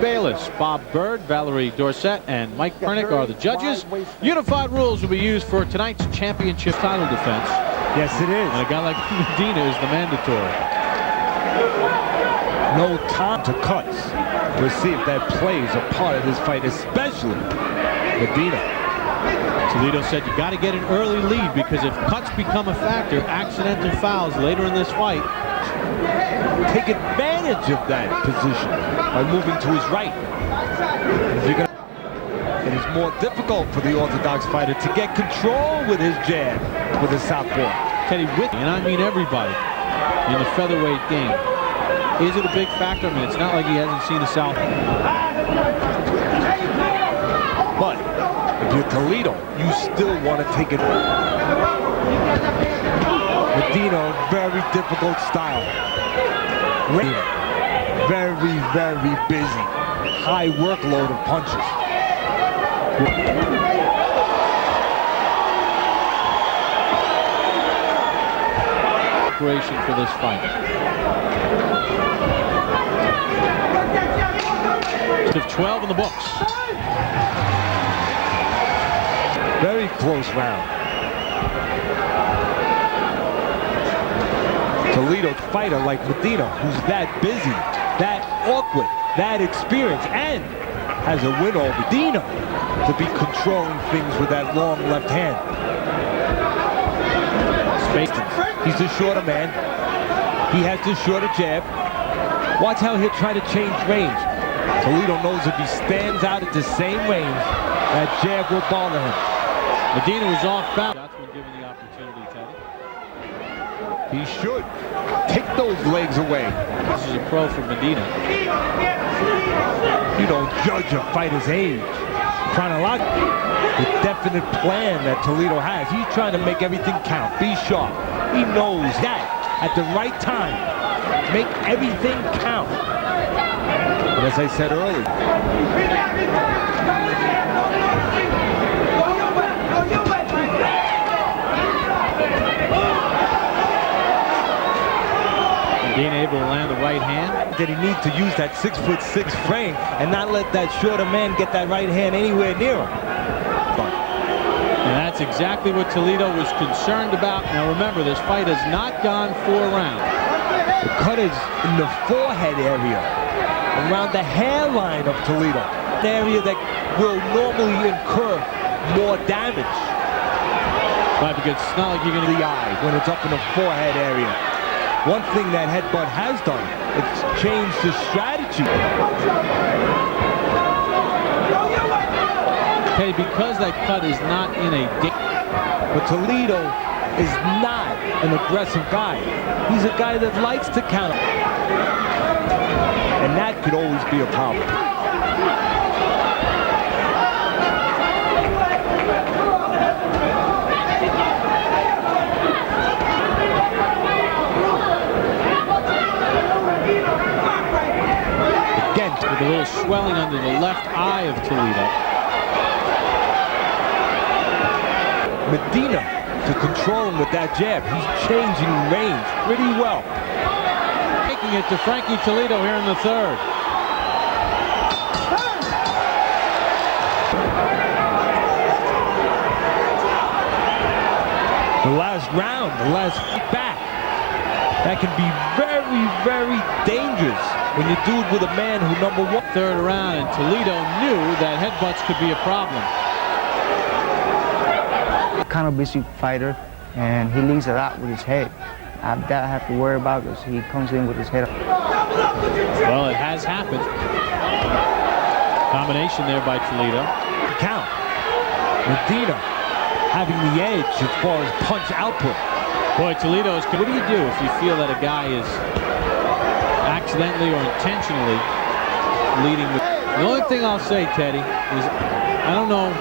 Bayless, Bob Bird, Valerie Dorset, and Mike Pernick are the judges. Unified rules will be used for tonight's championship title defense. Yes, it is. And a guy like Medina is the mandatory. No time to cuts. We'll see if that plays a part of this fight, especially Medina. Toledo said you got to get an early lead, because if cuts become a factor, accidental fouls later in this fight. Take advantage of that position by moving to his right. It is more difficult for the orthodox fighter to get control with his jab, with his southpaw. Teddy, and I mean everybody in the featherweight game. Is it a big factor? I mean, it's not like he hasn't seen the southpaw. But if you're Toledo, you still want to take it. Medina, very difficult style. Very, very busy. High workload of punches. Preparation for this fight. 12 in the books. Very close round. Toledo fighter like Medina, who's that busy, that awkward, that experienced, and has a win over Medina to be controlling things with that long left hand. He's the shorter man. He has the shorter jab. Watch how he'll try to change range. Toledo knows if he stands out at the same range, that jab will bother him. Medina was off balance. That's when given the opportunity, Teddy. He should take those legs away. This is a pro for Medina. You don't judge a fighter's age. Chronologically, the definite plan that Toledo has. He's trying to make everything count. Be sharp. He knows that at the right time. Make everything count. And as I said earlier, being able to land the right hand. that he needs to use that 6'6" frame and not let that shorter man get that right hand anywhere near him. And that's exactly what Toledo was concerned about. Now remember, this fight has not gone 4 rounds. The cut is in the forehead area, around the hairline of Toledo, an area that will normally incur more damage. Right, because it's not like you're going to the eye when it's up in the forehead area. One thing that headbutt has done, it's changed the strategy. Okay, because that cut is not in a dick. But Toledo is not an aggressive guy. He's a guy that likes to counter. And that could always be a problem. Again, with a little swelling under the left eye of Toledo. Medina to control him with that jab. He's changing range pretty well. Taking it to Frankie Toledo here in the 3rd. The last round, the last fight back. That can be very, very dangerous when you do it with a man who, number 1. 3rd round, and Toledo knew that headbutts could be a problem. Kind of busy fighter, and he leans a lot with his head. That I have to worry about because he comes in with his head up. Well, it has happened. Combination there by Toledo. Count. Medina having the edge as far as punch output. Boy, Toledo is. What do you do if you feel that a guy is accidentally or intentionally leading with? The only thing I'll say, Teddy, is I don't know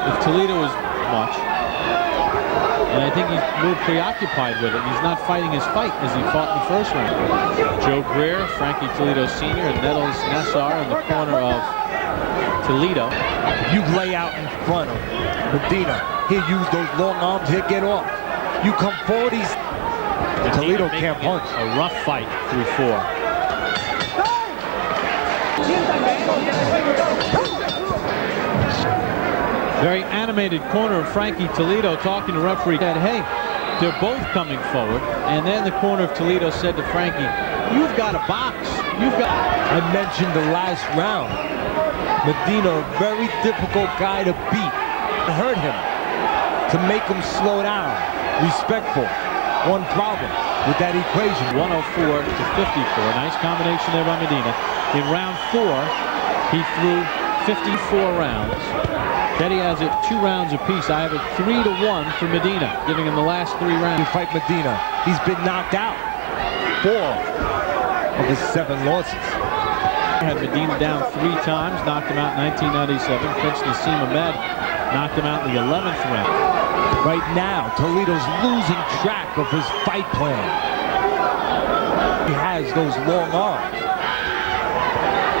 if Toledo is much, and I think he's a little preoccupied with it. He's not fighting his fight as he fought in the 1st round. Joe Greer, Frankie Toledo Sr., and Nettles Nassar in the corner of Toledo. You lay out in front of Medina. He'll use those long arms. He'll get off. You come forward, Toledo can't punch. A rough fight through 4. Very animated corner of Frankie Toledo talking to referee. Said, hey, they're both coming forward. And then the corner of Toledo said to Frankie, you've got a box. You've got. I mentioned the last round. Medina, a very difficult guy to beat. Hurt him to make him slow down. Respectful. One problem with that equation. 104 to 54. Nice combination there by Medina. In round 4, he threw 54 rounds. Teddy has it 2 rounds apiece. I have it 3-1 for Medina, giving him the last 3 rounds. To fight Medina. He's been knocked out. 4 of his 7 losses. Had Medina down 3 times, knocked him out in 1997. Prince Nassim Ahmed knocked him out in the 11th round. Right now, Toledo's losing track of his fight plan. He has those long arms,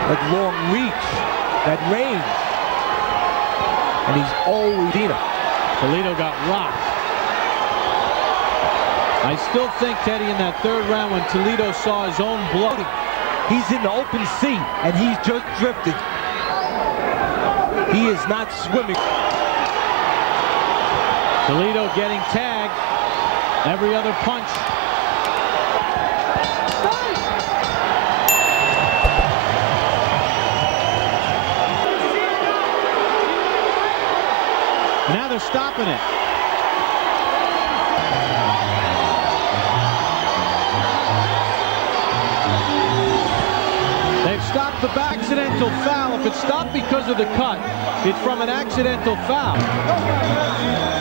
that long reach, that range. And he's always Medina. Toledo got rocked. I still think, Teddy, in that 3rd round when Toledo saw his own blood, he's in the open sea and he's just drifted. He is not swimming. Toledo getting tagged every other punch. Now they're stopping it. They've stopped the accidental foul. If it's stopped because of the cut, it's from an accidental foul.